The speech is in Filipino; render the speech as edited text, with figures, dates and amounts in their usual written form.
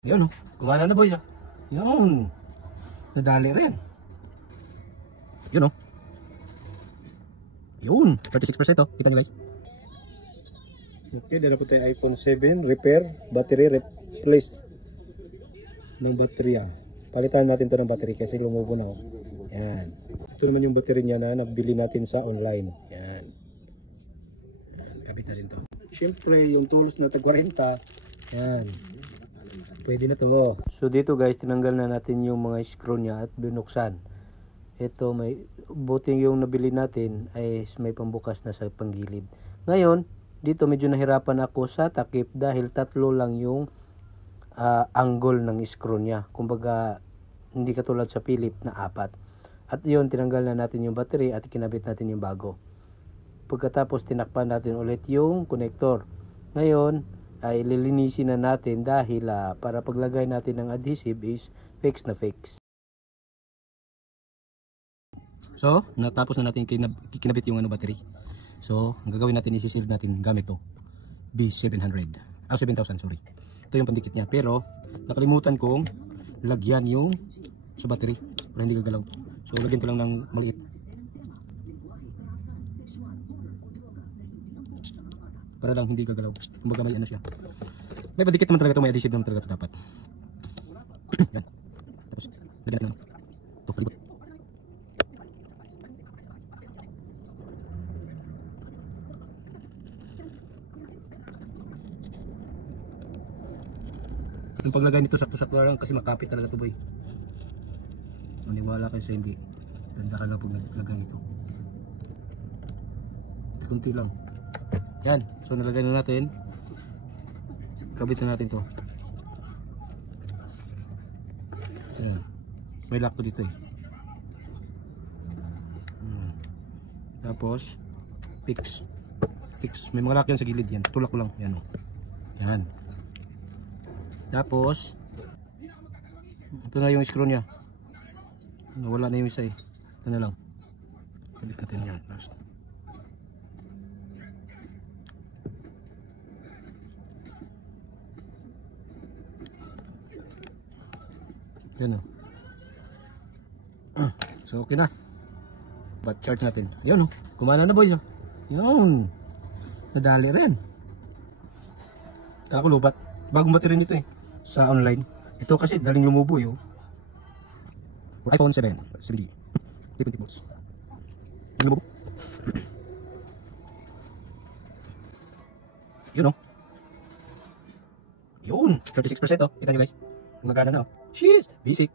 Yun, oh. Gumana na, boys, ah. Yun. Nadali rin. Yun, oh. Yun. 36%, oh. Kita nyo, guys. Okay, dala po tayo iPhone 7. Repair. Battery replace ng baterya. Palitan natin to ng battery kasi lumubo na, oh. Yan. Ito naman yung battery niya na nabili natin sa online. Yan. Yan. Kabit na rin to. Siyempre, yung tools na tag-40. Yan. Pwede na to. So dito guys, tinanggal na natin yung mga screw niya at binuksan. Ito, buti yung nabili natin ay may pambukas na sa panggilid. Ngayon, dito medyo nahirapan ako sa takip dahil tatlo lang yung angle ng screw niya. Kumbaga, hindi katulad sa Philip na 4. At yun, tinanggal na natin yung battery at kinabit natin yung bago. Pagkatapos, tinakpan natin ulit yung connector. Ngayon, ay lilinisin na natin dahil para paglagay natin ng adhesive is fix na fix. So, natapos na natin kinabit yung battery. So, ang gagawin natin, isi-seal natin gamit to B700. 7,000, sorry. Ito yung pandikit niya. Pero, nakalimutan kong lagyan yung sa battery para hindi gagalaw. So, lagyan ko lang ng maliit. Para lang hindi gagalaw. Kumbaga may ano siya. May pandikit naman talaga ito. May adhesive naman talaga ito dapat. Yan. Tapos, lagyan natin ito. Palibot. Yung paglagay nito sakto-sakto lang kasi makapit talaga ito, boy. Maniwala kayo sa hindi. Ganda ka lang pag naglagay nito. Kunti lang. Yan. So nalagay na natin. Kabit na natin to. Yan. May lock to dito eh. Tapos fix. Fix. May mga lock yan sa gilid yan. Tulak ko lang. Yan o. Yan. Tapos ito na yung screw nya. Nawala na yung isa eh. Ito na lang. Kabit natin yan first. Yan o. So okay na. But charge natin. Yan o. Kumana na, boys. Yan. Nadali rin. Kakulubat. Bagong battery nito eh. Sa online. Ito kasi daling lumubo yun. iPhone 7 3D 320 volts. Lumubo. Yun o. Yun. 36% oh. Kita nyo guys. Magana na oh. Cheers. Basic.